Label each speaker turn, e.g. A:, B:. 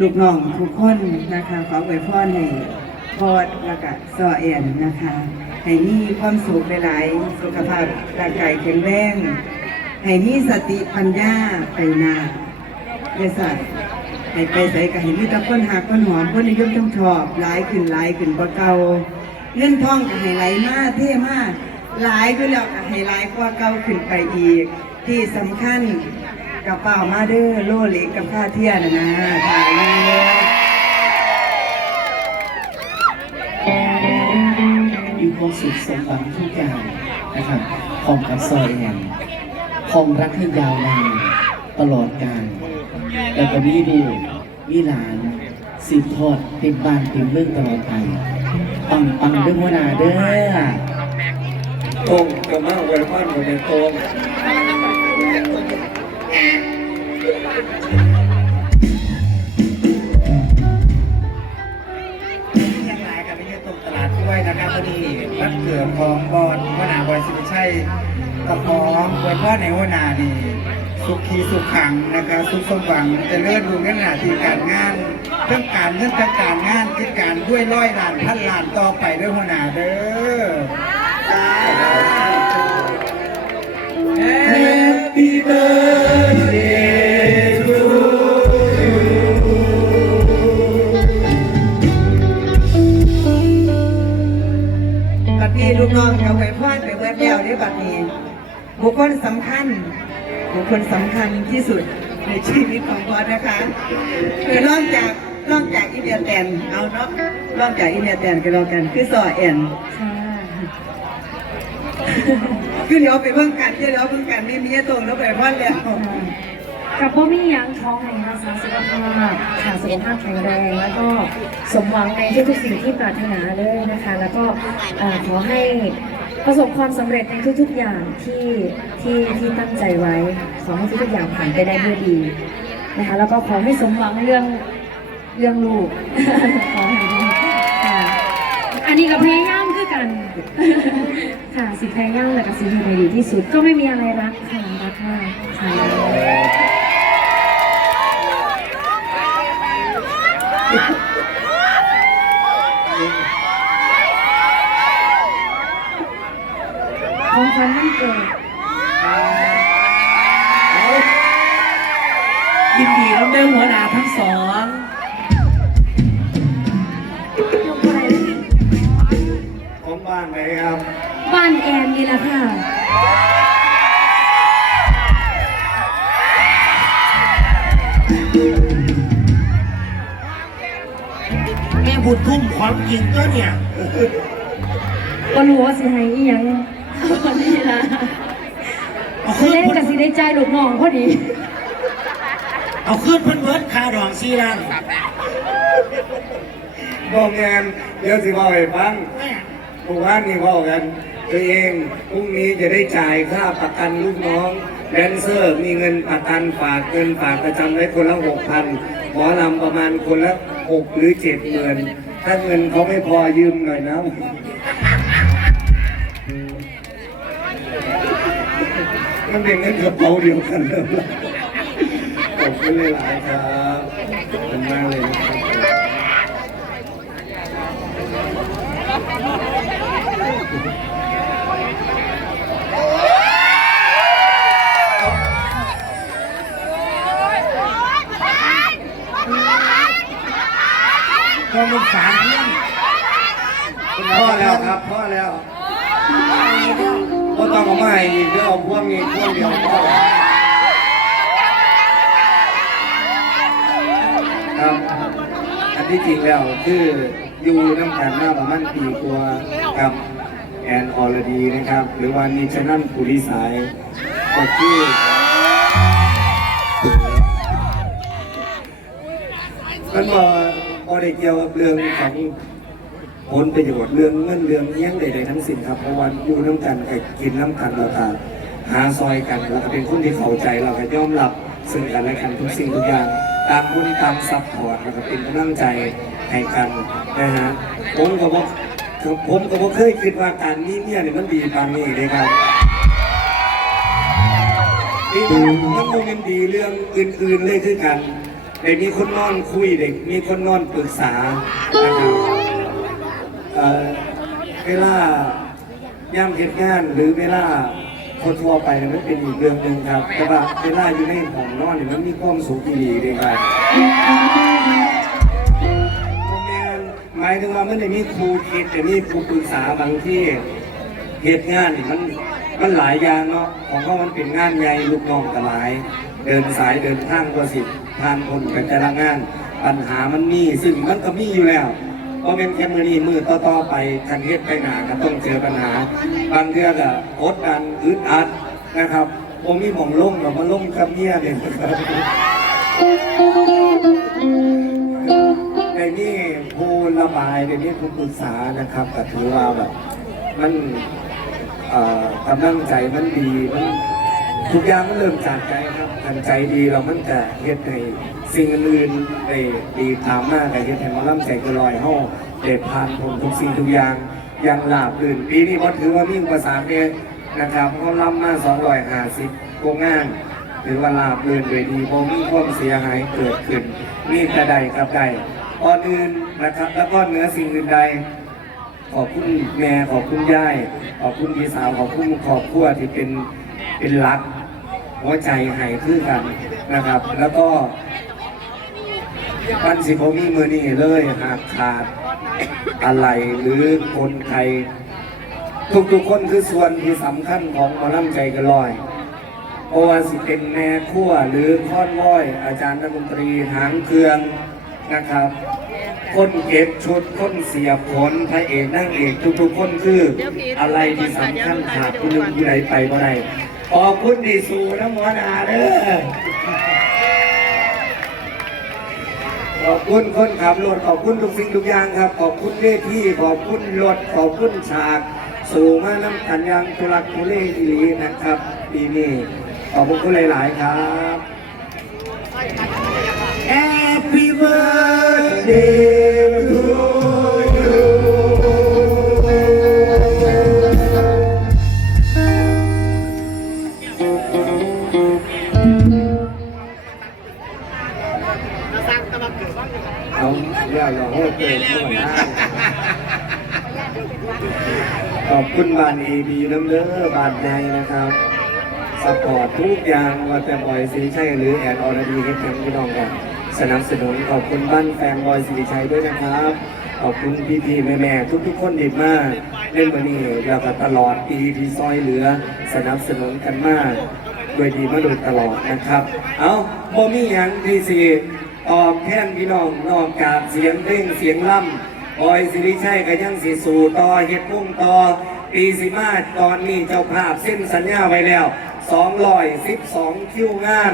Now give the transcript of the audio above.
A: ลูกน้องทุกคนนะคะขออวยพรให้พอดแล้วก็ซอเอ็นนะคะให้มีความสุขหลายๆสุขภาพร่างกายแข็งแรงให้มีสติปัญญาไปนาเยาสัตว์ให้ไปใส่กับให้มีตะคนหักคนหอมคนนิยมชมชอบหลายขึ้นหลายขึ้นกว่าเก่าเงินทองก็ให้ไหลมากเท่มากหลายไปแล้วก็ให้หลายกว่าเก่าขึ้นไปอีก ที่สำคัญ กระเป๋ามาเด้อโลเล็กกับค่าเทียนะนะถ่ายเลย
B: มีความสุขสมหวังทุกอย่างนะครับพร้อมกับซอยแอนพร้อมรักให้ยาวนานตลอดกาลแล้วก็มีดูกมีหลานสืบทอดเต็มบ้านเต็มเมืองตลอดไปปังปังเรื่องวนาเด้อ
C: ตรงกับมาอวยพรกับเป็นตรง
D: ยังหลายกับไม่ใช่ตรงตลาดด้วยนะครับพอดีวัดเกือบของบอลหัวหน้าบอยสิบชัยกับพร้อมอวยพ่อในหัวหน้านี่สุขีสุขขังนะครับสุขสมหวังจะเลื่อนดูเงื่อนหน้าที่การงานเรื่องการเรื่องการงานกิจการด้วยร้อยล้านพันล้านต่อไปด้วยหัวหน้าเด้อ สำ
A: คัญบุคคลสำคัญที่สุดในชีวิตของพอดนะคะคือร่องจากร่องจากอินเดียแตนเอาเนาะร่องจากอินเดียแตนกันเรากัน คือซอแอนคือเดี๋ยวไปเบิ่งกันเดี๋ยวเบิ่งกันนี่มีตรงแล้วไปพอดแล้ว
E: กับพ่อมียังท้องในรักษาสุขภาพค่ะสุขภาพแข็งแรงแล้วก็สมหวังในทุกๆสิ่งที่ปรารถนาเลยนะคะ แล้วก็เอ่อขอให้ ประสบความสำเร็จในทุกๆอย่างที่ที่ที่ตั้งใจไว้ ขอให้ทุกๆอย่างผ่านไปได้ด้วยดีนะคะแล้วก็ขอให้สมหวังเรื่องเรื่องลูกขอให้ดีค่ะอันนี้ก็พยายามคือกัน ค่ะสิพยายามและกับสิ่งที่ดีที่สุดก็ไม่มีอะไรรักค่ะรักมากค่ะ ของขวัญวันเกิด
B: ยินดีน้องเด้อหัวหน้าทั้งสอง
E: ยกอะไร
C: ของบ้านไหนครับ
E: บ้านแอนนี่แหละค่ะ
C: แม่บุญทุ่มความจริงก็เนี่ย
E: ก็รู้ว่าสิให้อีหยังวันนี้ละสิเล่นกับสิได้ใจลูกน้องพอดี
C: เอาขึ้นเพิ่นเบิร์ดคาดองซีรันบอกงานเดี๋ยวสิบอกให้ฟังหมู่บ้านนี่บอกกัน ตัวเองพรุ่งนี้จะได้จ่ายค่าประกันลูกน้อง แดนเซอร์มีเงินประกันฝากเงินฝากประจำไว้คนละหกพันหมอลำประมาณคนละหกหรือเจ็ดหมื่นถ้าเงินเขาไม่พอยืมหน่อยนะมันเป็นเงินกระเป๋าเดียวกันเลย ขอบคุณหลายครับขอบคุณมากเลยนะครับ
D: ก็ลูกสามเพื่อน
C: พ่อแล้วครับพ่อแล้วพ่อต้องเอามาให้อีกเดี๋ยวเอาพวกนี้พวกเดียวพ่อ ที่จริงแล้วคืออยู่น้ำกันมาประมาณปีกว่ากับแอนออรดีนะครับ หรือว่านิชนันปุริสายก็คือมันบอบอได้เกี่ยวกับเรื่องของผลประโยชน์เรื่องเงินเรื่องเงี้ยงใดๆทั้งสิ้นครับเพราะว่าอยู่น้ำกันกับกินน้ำกันเราก็หาซอยกันแล้วก็เป็นคนที่เข้าใจเราก็ยอมรับซึ่งกันและกันทุกสิ่งทุกอย่าง ต่างคนต่างซัพพอร์ตแล้วก็เป็นกำลังใจให้กันนะฮะผมก็บอกผมก็บ่เคยคิดว่าการนี้เนี่ยเนี่ยมันดีปานนี้เลยครับนี่มันมันโมเมนดีเรื่องอื่นๆเลยคือกันเด็กมีคนนอนคุยเด็กมีคนนอนปรึกษานะครับเออเวลาย่ำเหตุงานหรือเวลา คนทั่วไปเนี่ยมันเป็นอีกเรื่องหนึ่งครับ แต่ว่าเวลาอยู่ในห้องนอนเนี่ยมันมีความสุขที่ดีเลยครับหมายถึงว่ามันได้มีครูคิดแต่มีครูปรึกษาบางที่เหตุงานนี่มันมันหลายอย่างเนาะของเขามันเป็นงานใหญ่ลูกน้องก็หลาย เดินสายเดินทางกว่าสิบผ่านคนกันแต่ละงาน ปัญหามันมีซึ่งมันก็มีอยู่แล้ว เพราะเป็นแค่มือนี้มือต่อๆไปคันเฮ็ดไปหนาก็ต้องเจอปัญหา บางเทื่อก็กดดันอึดอัดนะครับผมมีหม่องลงกับมาลงกับเมียเนี่ยนะครับในนี่ผู้ระบายในนี่ผู้ปรึกษานะครับก็ถือว่าแบบมันเอ่อกำลังใจมันดีมัน ทุกอย่างมันเริ่มจากใจครับกันใจดีเรามันจะเฮ็ดให้สิ่งอื่นๆได้ดีตามมาแต่เฮ็ดให้หมาล่ำใจกระลอยเฮาได้ผ่านพ้นทุกสิ่งทุกอย่างอย่างลาบลื่นปีนี้ก็ถือว่ามีอุปสรรคเองนะครับเขาล่ำมา250โรงงานถือว่าลาบลื่นด้วยดีบ่มีความเสียหายเกิดขึ้นมีแต่ใดกับใดก่อนอื่นนะครับ แล้วก็เนื้อสิ่งอื่นใดขอบคุณแม่ขอบคุณยายขอบคุณพี่สาวขอบคุณครอบครัวที่เป็นเป็นรัก หัวใจให้คือกันนะครับ แล้วก็ปันสิบมีมือนี่เลยหากขาดอะไรหรือคนไทยทุกๆคนคือส่วนที่สำคัญของหมอลำใจกระลอยเพราะว่าสิเป็นแม่ครัวหรือค้อนว้อย อาจารย์นักดนตรีหางเครืองนะครับ คนเก็บชุดคนเสียบขนพระเอกนั่งเอกทุกๆคนคืออะไรที่สำคัญขาดผู้หนึงผู้ใดไปบ่ได้ ขอบคุณดีสูน้ำหมอนาเด้อขอบคุณคนขับรถขอบคุณทุกสิ่งทุกอย่างครับ ขอบคุณเวทีขอบคุณรถขอบคุณฉาก สู่มาน้ำกันยังทุลักทุเลอีหลีนะครับปีนี้ขอบคุณหลาย ๆ ครับ Happy birthday เรื่องเราโหดเกินเข้ามขอบคุณบานเอบีน้ำเด้อบานในนะครับสปอร์ตทุกอย่างว่าแต่บอยสิริชัยหรือแอนออร์ดีเฮ็ดแข่งพี่น้องกันสนับสนุนขอบคุณบ้านแฟนบอยสิริชัยด้วยนะครับ ขอบคุณพี่พี่ๆแม่แม่ๆทุกๆ คนดีมาก เล่นมานี่แล้วก็ตลอดปีที่ซอยเหลือ สนับสนุนกันมาก ด้วยดีมาโดยตลอดนะครับ เอาบ่มีหยังที่สิ ออกแทนพี่น้องนอกจากเสียงเร่งเสียงล่ำบอยสิริชัยก็ยังสิสู่ต่อเฮ็ดพุ่งต่อปีสิมาตอนนี้เจ้าภาพเส้นสัญญาไว้แล้ว 212 คิวงาน